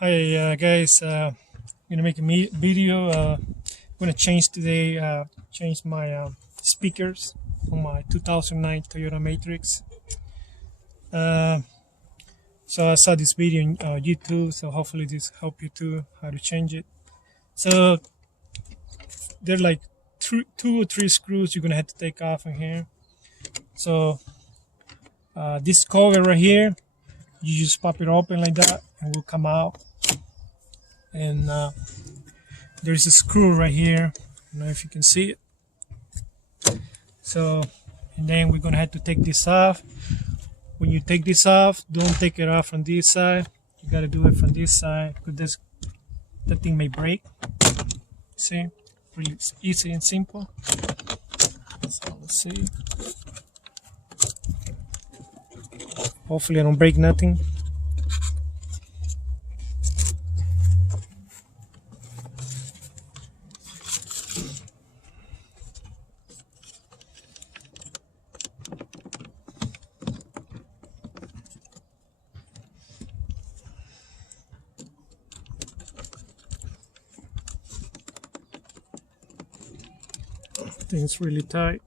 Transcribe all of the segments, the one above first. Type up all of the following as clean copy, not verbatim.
Hi guys, gonna make a video. Gonna change today. Change my speakers on my 2009 Toyota Matrix. Uh, so I saw this video on YouTube. So hopefully this help you too how to change it. So there are like two or three screws you're gonna have to take off in here. So this cover right here, you just pop it open like that, and will come out. And there's a screw right here. I don't know if you can see it. So, and then we're gonna have to take this off. When you take this off, don't take it off from this side. You gotta do it from this side because that thing may break. See, really easy and simple. So let's see. Hopefully I don't break nothing. Thing's really tight.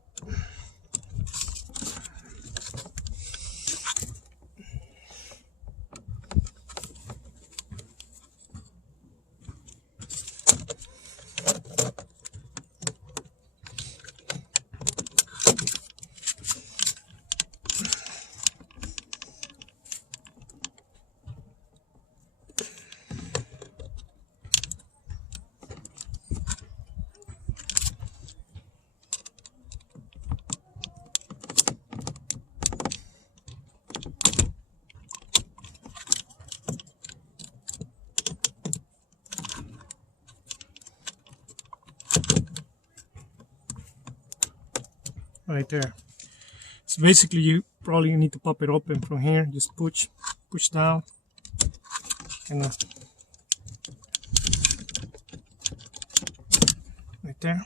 Right there. So basically you probably need to pop it open from here. Just push down and right there.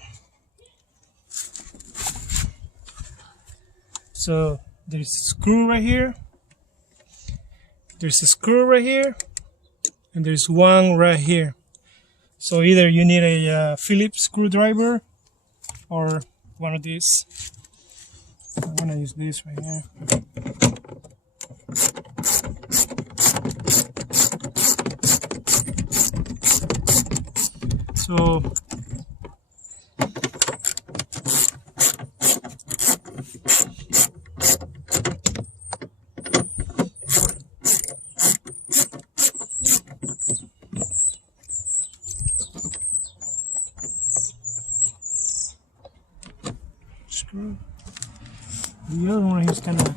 So there's a screw right here, there's a screw right here, and there's one right here. So either you need a Phillips screwdriver or one of these. I'm gonna use this right here. So screw. The other one is kind of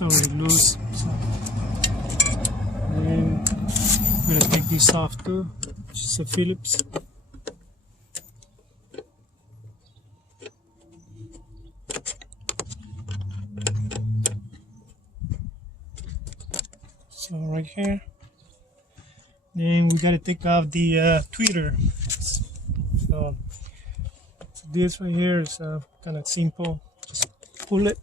already loose. So then I'm gonna take this off too, which is a Phillips. So right here. Then we gotta take off the tweeter. So this right here is kind of simple. Just pull it.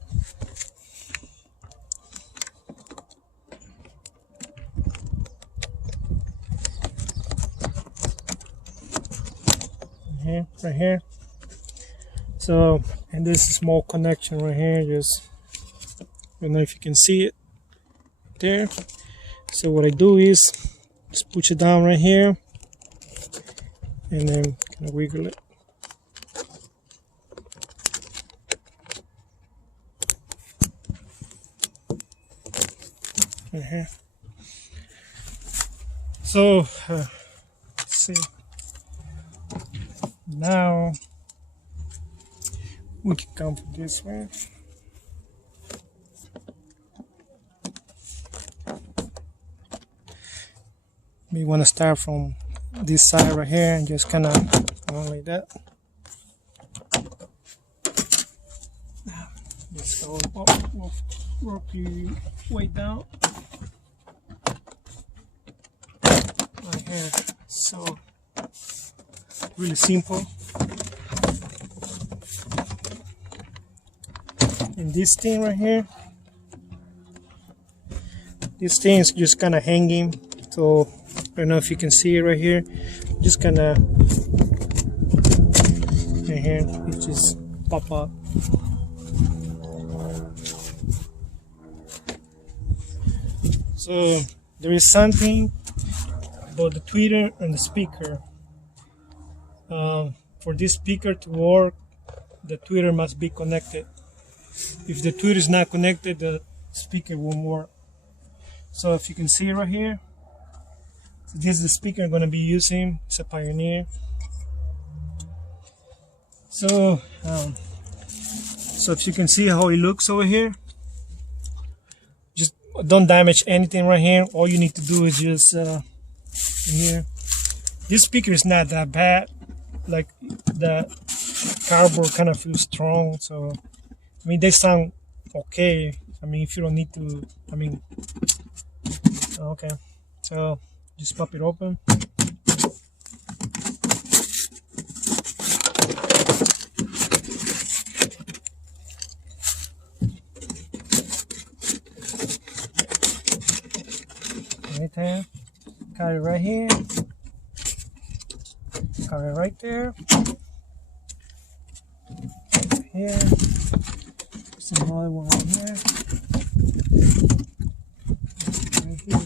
Here, right here. So, and this small connection right here, just I don't know if you can see it there. So what I do is just push it down right here, and then kind of wiggle it. Here. So let's see. Now we can come from this way. We want to start from this side right here and just kind of like that. Just go up, work your way down. Right here. So really simple. And this thing right here, This thing is just kind of hanging, so I don't know if you can see it right here. Just kind of right here, it just pop up. So there is something about the tweeter and the speaker. For this speaker to work, the tweeter must be connected. If the tweeter is not connected, the speaker won't work. So if you can see right here, this is the speaker I'm going to be using. It's a Pioneer. So if you can see how it looks over here, just don't damage anything right here. All you need to do is just here. This speaker is not that bad. Like the cardboard kind of feels strong. So I mean, they sound okay. I mean, if you don't need to, I mean, okay. So just pop it open. Right there. Got it right here. Got it right there. Here. There's another one right here. Right here.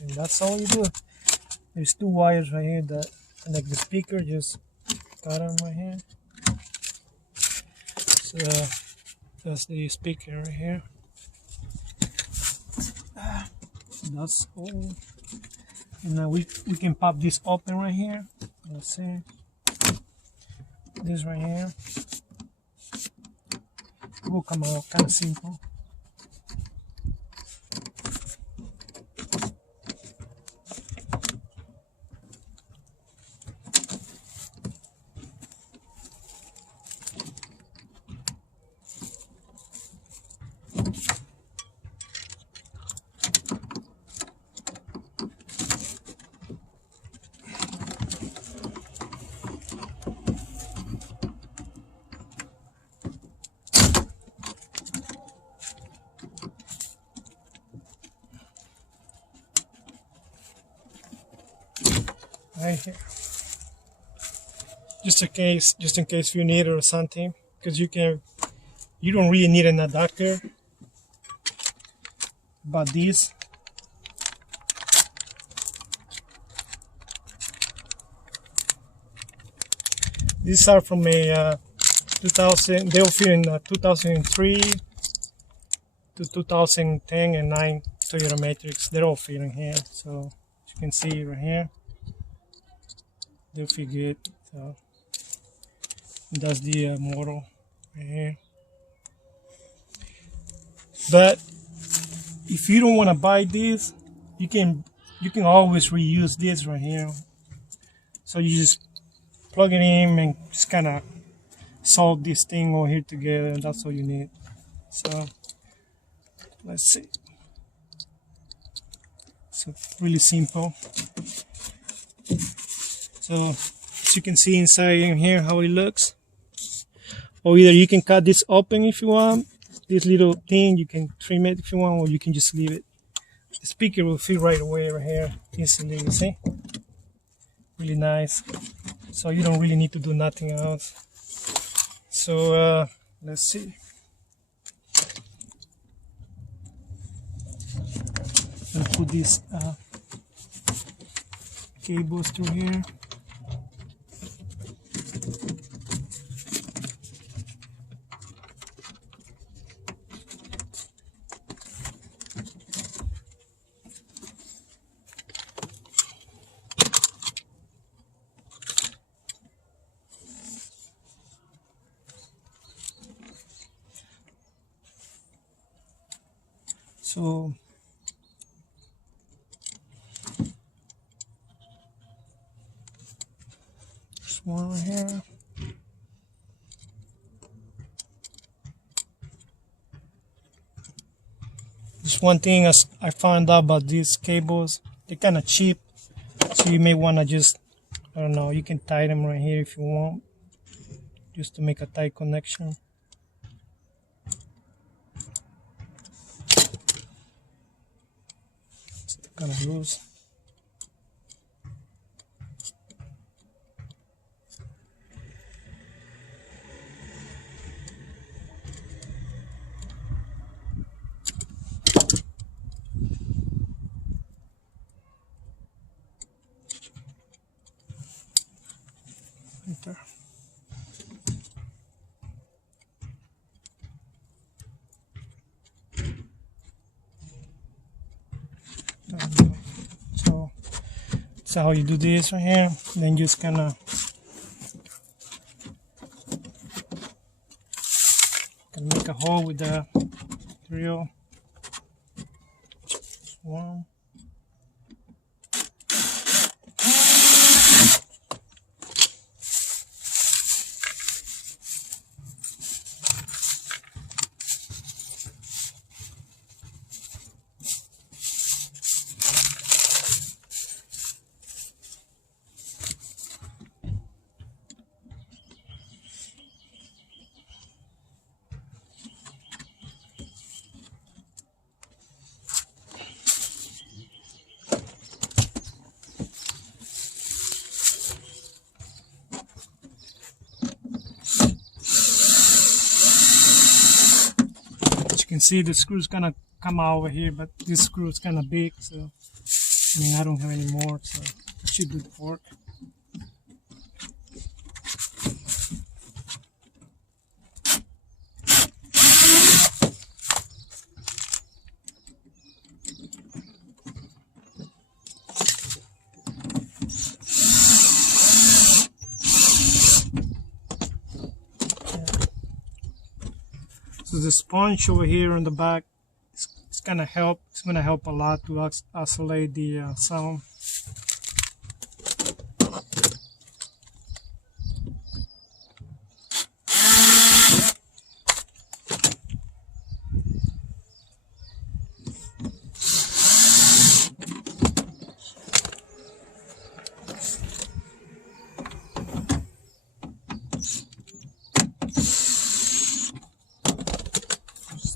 And that's all you do. There's two wires right here that connect the speaker. Just got them right here. So that's the speaker right here. That's all. And now we can pop this open right here. Let's see. This right here. It will come out kind of simple. Right here, just in case you need it or something, because you don't really need an adapter, but these are from a 2000. They were fit in 2003 to 2010 and 9 Toyota Matrix. They're all fit in here, so you can see right here. They'll fit good. So that's the model right here. But if you don't want to buy this, you can always reuse this right here. So you just plug it in and just kind of solve this thing over here together, and that's all you need. So let's see. So really simple. So as you can see inside in here how it looks. Or either you can cut this open if you want. This little thing, you can trim it if you want, or you can just leave it. The speaker will fit right away right here easily, you see? Really nice. So you don't really need to do nothing else. So let's see. I'll put these cables through here. So there's one right here. Just one thing as I found out about these cables, they're kind of cheap, so you may want to just, I don't know, you can tie them right here if you want, just to make a tight connection. kind of loose. Right there. So that's how you do this right here. Then just kind of can make a hole with the drill. One. You can see the screw's gonna come out over here, but this screw is kind of big, so I mean I don't have any more, so it should do the work. So the sponge over here on the back, it's gonna help. It's gonna help a lot to isolate the sound.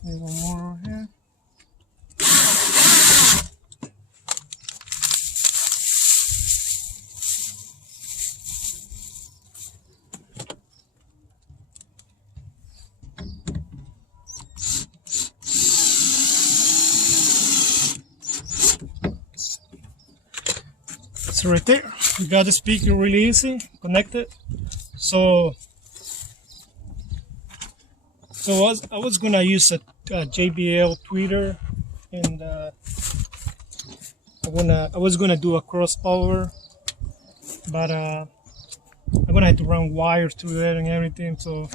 Need one more over here. So right there, we got the speaker really easy, connected. So I was gonna use a JBL tweeter, and I was gonna do a crossover, but I'm gonna have to run wires through there and everything. So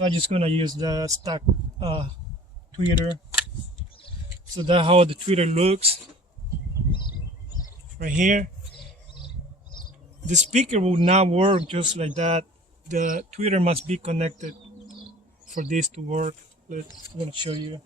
I'm just gonna use the stock tweeter. So that's how the tweeter looks right here. The speaker will not work just like that. The tweeter must be connected for this to work. I'm going to show you.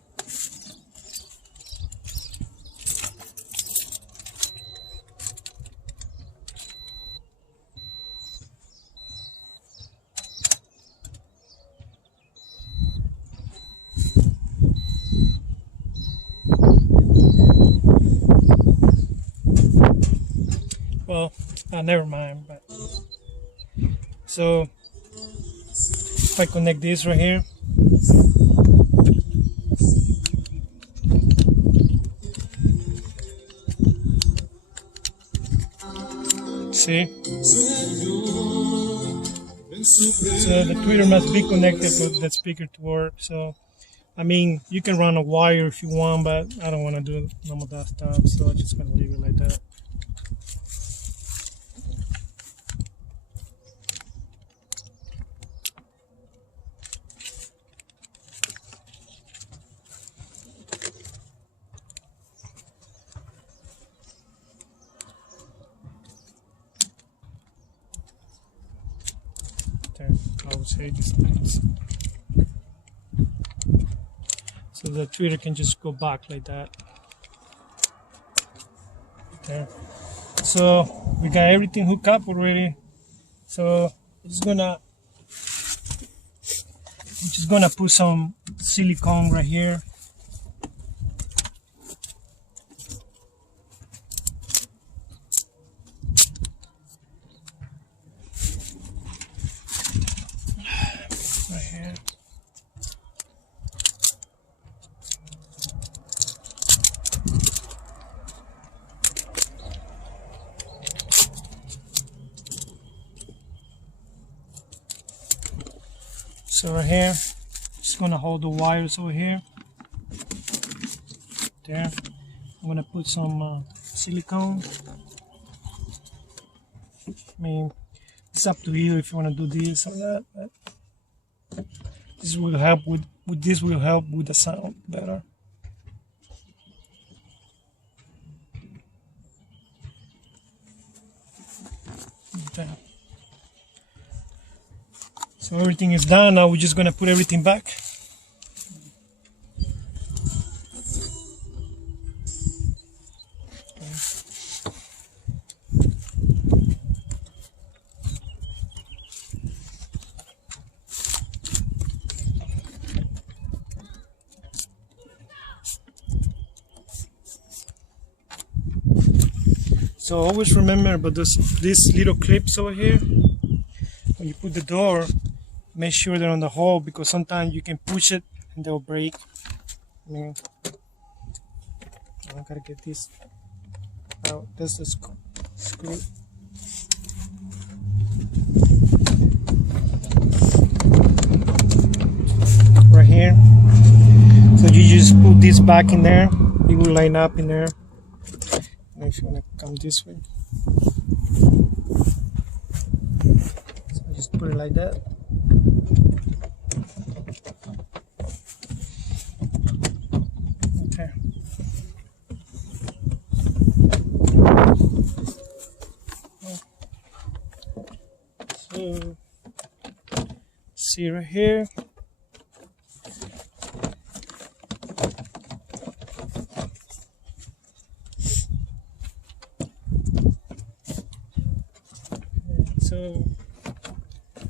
Well, never mind. But so if I connect this right here, see? So the tweeter must be connected to that speaker to work. So I mean, you can run a wire if you want, but I don't want to do none of that stuff, so I'm just gonna leave it like that. I would say just things. So the tweeter can just go back like that. There. So we got everything hooked up already. So I'm just gonna put some silicone right here. So right here, just gonna hold the wires over here. There. I'm gonna put some silicone. I mean, it's up to you if you wanna do this or that. But this will help with this will help with the sound better. Okay. So everything is done. Now we're just gonna put everything back. So always remember about these little clips over here. When you put the door, make sure they're on the hole, because sometimes you can push it and they'll break. I mean, I gotta get this out. That's the screw. Right here. So you just put this back in there. It will line up in there. If you want to come this way, so just put it like that. Okay. So see right here.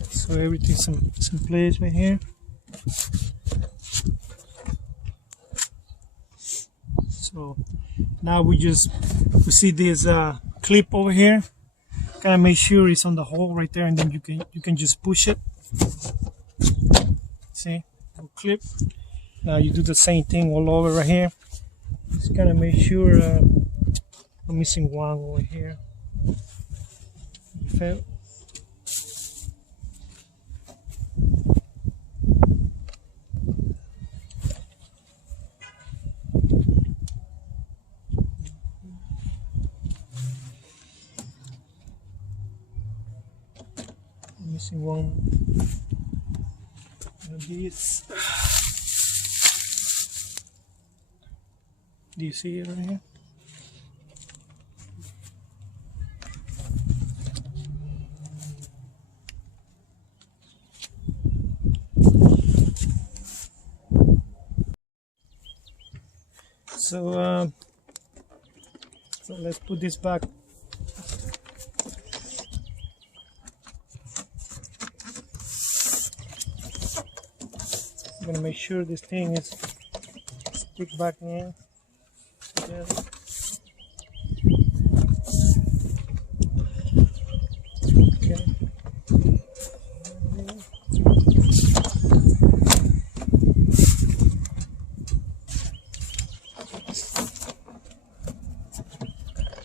So everything's in place right here. So now we see this clip over here. Gotta make sure it's on the hole right there, and then you can just push it. See, clip. Now you do the same thing all over right here. Just gotta make sure I'm missing one over here. Fail. Missing one of these. Do you see it right here? So let's put this back. I'm gonna make sure this thing is stick back in. Yeah. Okay.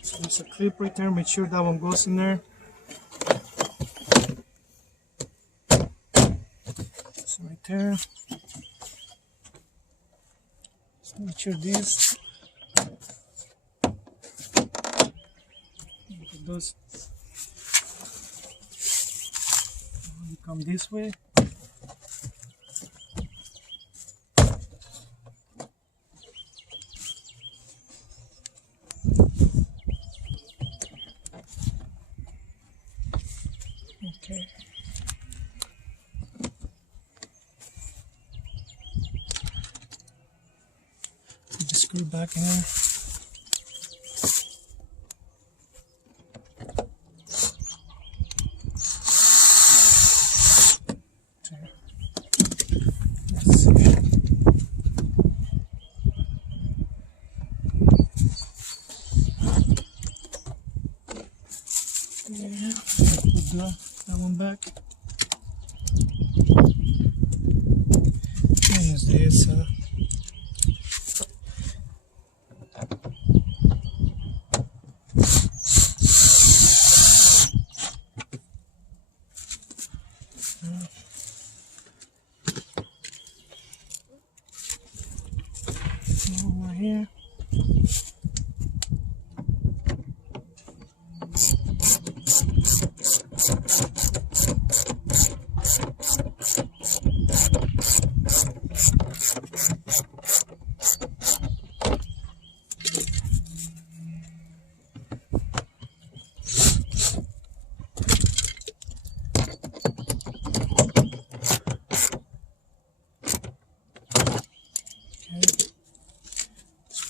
So there's a clip right there. Make sure that one goes in there. So right there. Make sure this those come this way. Okay. Screw back in there. Let's see. Yeah, put that one back. Use this.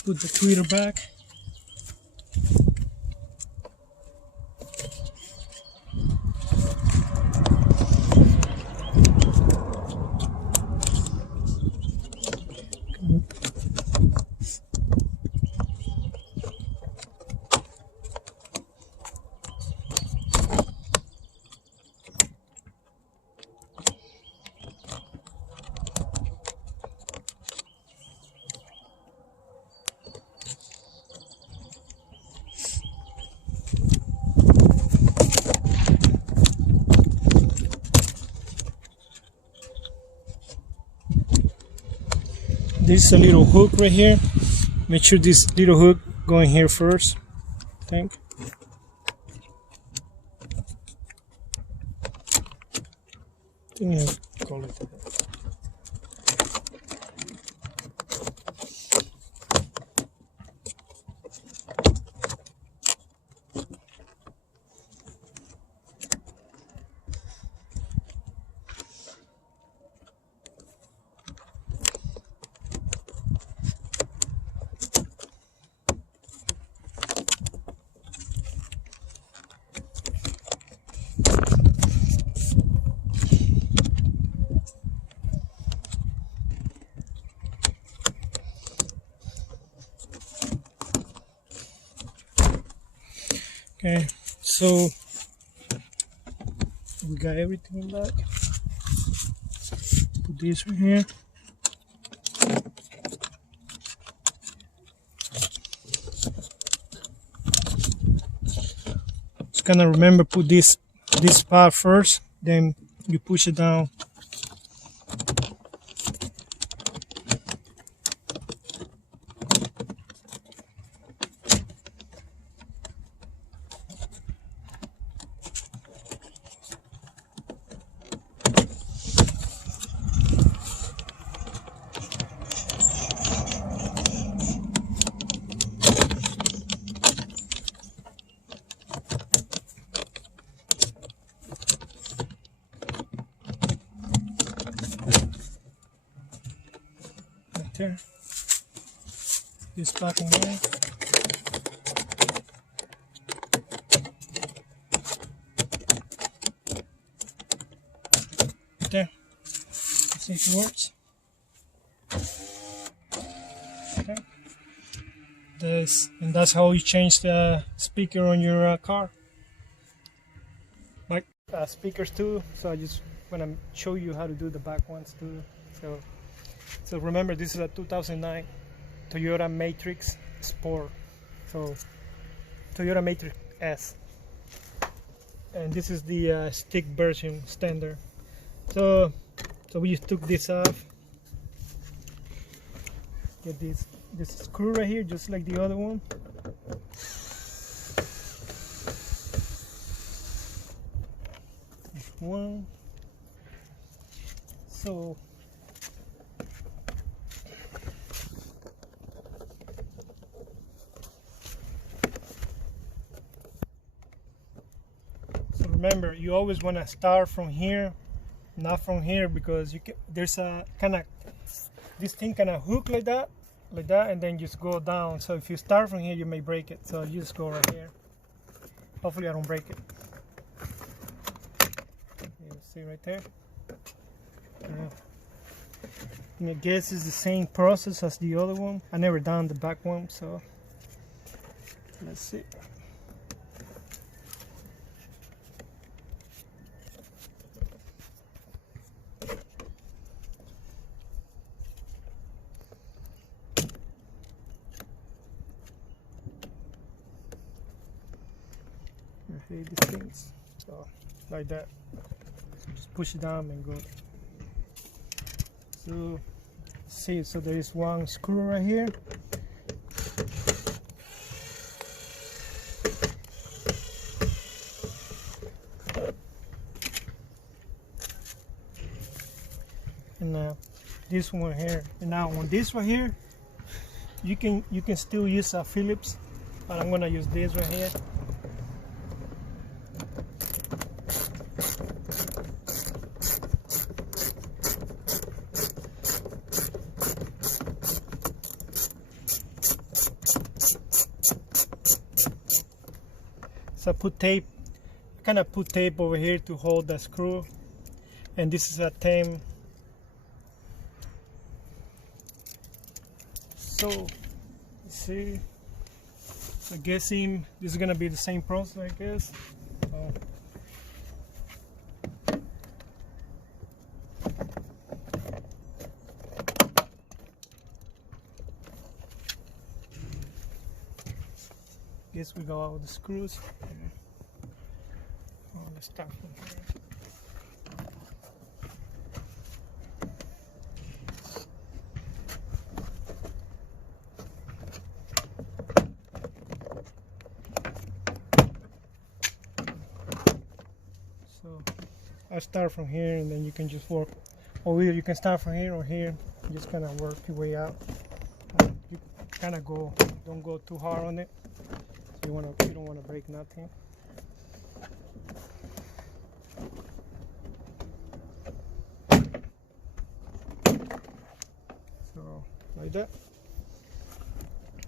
Put the tweeter back. There's a little hook right here. Make sure this little hook going here first, I think. I call it. Okay, so we got everything back. Put this right here. Just gonna remember, put this part first, then you push it down. There. This back in there. There. Let's see if it works. Okay. And that's how you change the speaker on your car. Like speakers too. So I just want to show you how to do the back ones too. So remember, this is a 2009 Toyota Matrix Sport, so Toyota Matrix S, and this is the stick version standard. So we just took this off. Get this screw right here, just like the other one. There's one. So remember, you always want to start from here, not from here, because there's a this thing kind of hook like that, and then just go down. So if you start from here, you may break it. So you just go right here. Hopefully I don't break it. You see right there. And I guess it's the same process as the other one. I never done the back one, so let's see. I hate these things. So like that. So just push it down and go. So see, so there is one screw right here. this one here. And now on this right here, you can still use a Phillips, but I'm gonna use this right here. So I put tape, kind of put tape over here to hold the screw, and this is a 10. So let's see. So guessing this is gonna be the same process, I guess. So, guess we got all the screws. Oh, let's start from here. So I start from here, and then you can just work, or either you can start from here or here. Just kind of work your way out. You kind of don't go too hard on it. So you don't want to break nothing. So like that.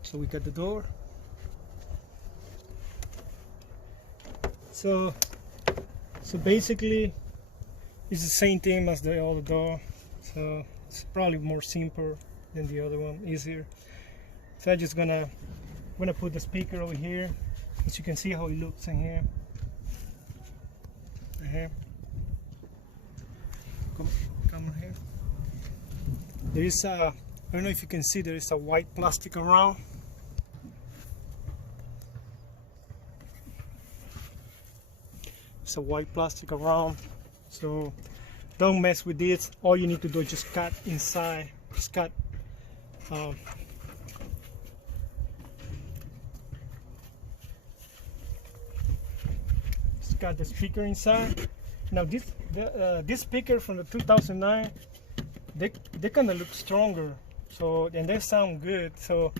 So we got the door. So basically it's the same thing as the other door. So it's probably more simple than the other one, easier. So I'm just gonna put the speaker over here, as you can see how it looks in here. Right here. Come here. There is a, I don't know if you can see, there is a white plastic around. It's a white plastic around, so don't mess with this. All you need to do is just cut inside, just cut got the speaker inside. Now this speaker from the 2009, they kind of look stronger, so, and they sound good. So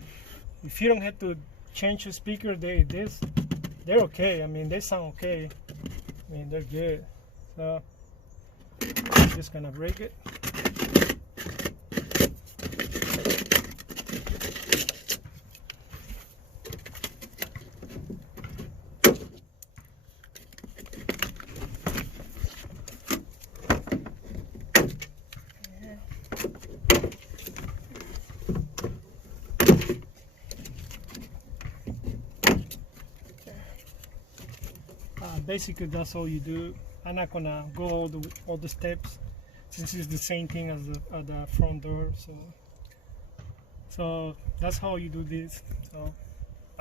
if you don't have to change the speaker, they're okay. I mean, they sound okay. I mean, they're good. So I'm just gonna break it. Basically that's all you do. I'm not gonna go all the steps, since it's the same thing as the front door. So that's how you do this. So